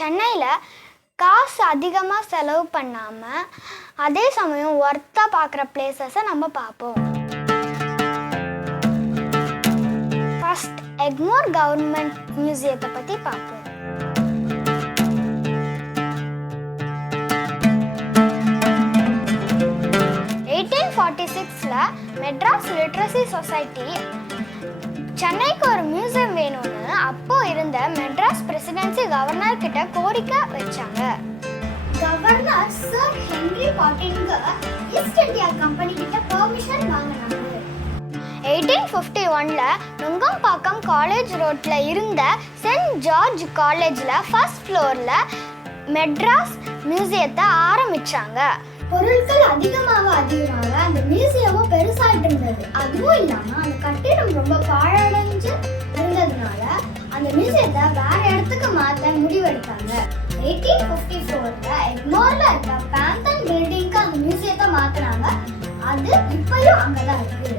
சென்னையில் காசு அதிகமாக செலவு பண்ணாமல் அதே சமயம் ஒர்த்தாக பார்க்குற பிளேசஸை நம்ம பார்ப்போம் ஃபஸ்ட் எக்மோர் கவர்மெண்ட் மியூசியத்தை பற்றி பார்ப்போம் எயிட்டீன் ஃபார்ட்டி சிக்ஸில் மெட்ராஸ் லிட்ரஸி சொசைட்டி சென்னைக்கு ஒரு மியூசியம் வேணும்னு. அப்போ இருந்த மெட்ராஸ் பிரசிடென்சி கவர்னர் கிட்ட கோரிக்கை வச்சாங்க. Governor sir Henry Pottinger East India Company கிட்ட பெர்மிஷன் வாங்கினாங்க எயிட்டீன் ஃபிஃப்டி ஒன்ல நுங்கம்பாக்கம் காலேஜ் ரோட்ல இருந்த சென்ட் ஜார்ஜ் காலேஜ்ல ஃபர்ஸ்ட் ஃப்ளோர்ல மெட்ராஸ் மியூசியத்தை ஆரம்பிச்சாங்க. பொருட்கள் அதிகமாக அதிகமாக அந்த மியூசியமும் பெருசாயிட்டு இருந்தது அதுவும் இல்லாம அந்த கட்டிடம் ரொம்ப பாழடைஞ்சு இருந்ததுனால அந்த மியூசியத்தை வேற இடத்துக்கு மாத்த முடிவெடுத்தாங்க. எயிட்டீன் ஃபிஃப்டி ஃபோர்ல எக்மோர்ல இருக்க பேந்தன் பில்டிங்க்கு அந்த மியூசியத்தை மாத்தினாங்க. அது இப்பயும் அங்கதான் இருக்கு.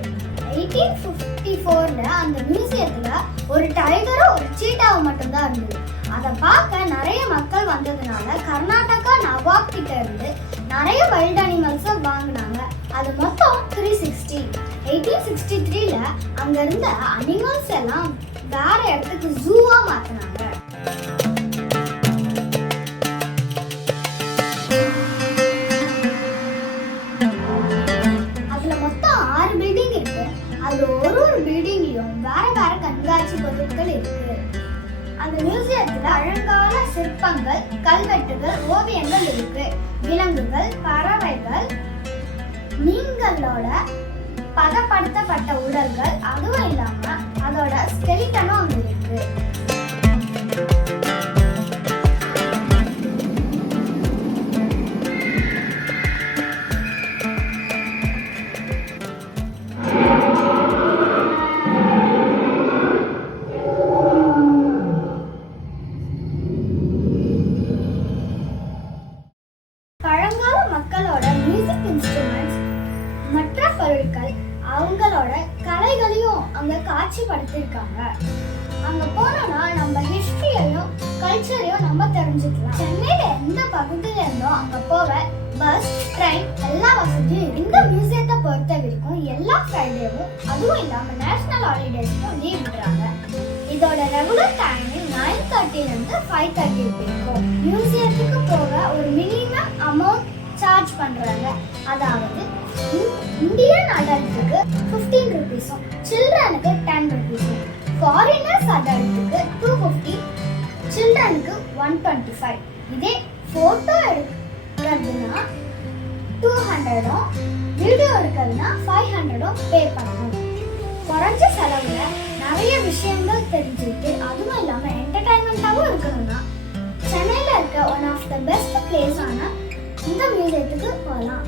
எயிட்டீன் ஃபிஃப்டி ஃபோர்ல அந்த மியூசியத்துல ஒரு டைகரும் ஒரு சீட்டாவும் மட்டும்தான் இருந்தது. அதை பார்க்க நிறைய மக்கள் வந்ததுனால கர்நாடகா நவாப் கிட்ட இருந்து நிறைய வைல்ட் அனிமல்ஸை வாங்கினாங்க. அது மொத்தம் த்ரீ சிக்ஸ்டி எயிட்டீன் சிக்ஸ்டி த்ரீல அங்க இருந்த அனிமல்ஸ் எல்லாம் வேற இடத்துக்கு ஜூவா மாத்தினாங்க. அதுல மொத்தம் ஆறு பில்டிங் இருக்கு. அது ஒரு ஒரு பில்டிங்லயும் வேற வேற கண்காட்சி பொருட்கள் இருக்கு. அந்த மியூசியத்துல அழகான சிற்பங்கள் கல்வெட்டுகள் ஓவியங்கள் இருக்கு. விலங்குகள் பறவைகள் மீன்களோட பதப்படுத்தப்பட்ட உடல்கள் அதுவும் இல்லாம அதோட ஸ்கெலிட்டனும் அங்கே இருக்கு. அங்க காட்சிப்படுத்திருக்காங்க அங்க போனோம்னா நம்ம ஹிஸ்டரியையும் கல்ச்சரையும் நம்ம தெரிஞ்சுக்கலாம். சென்னையில எந்த பகுதியில இருந்தோ அங்க போக பஸ் ட்ரெயின் எல்லா வசதியும் இந்த மியூசியத்தை பொறுத்த வரைக்கும் எல்லா ஃப்ரைடேவும் அதுவும் இல்லாம நேஷனல் ஹாலிடேஸ்க்கும் லீவ் விடுறாங்க. இதோட ரெகுலர் டைமிங் நைன் தேர்ட்டிலேருந்து ஃபைவ் தேர்ட்டி வரைக்கும். மியூசியத்துக்கு போக ஒரு மினிமம் அமௌண்ட் சார்ஜ் பண்ணுறாங்க அதாவது இந்தியன் அடல்ட்டுக்கு ஃபிஃப்டீன் ருபீஸும் சில்ட்ரனுக்கு டென் ருபீஸும் ஃபாரினர்ஸ் அடல்ட்டுக்கு டூ ஃபிஃப்டி சில்ட்ரனுக்கு ஒன் டுவெண்ட்டி ஃபைவ் இதே ஃபோட்டோ எடுக்கிறதுனா டூ ஹண்ட்ரடும் வீடியோ எடுக்கிறதுனா ஃபைவ் ஹண்ட்ரடும் பே பண்ணணும். குறைஞ்ச செலவில் நிறைய விஷயங்கள் தெரிஞ்சுக்கிட்டு அதுவும் இல்லாமல் என்டர்டைன்மெண்ட்டாகவும் இருக்கணும்னா சென்னையில் இருக்க ஒன் ஆஃப் த பெஸ்ட் பிளேஸான இந்த மியூசியத்துக்கு போகலாம்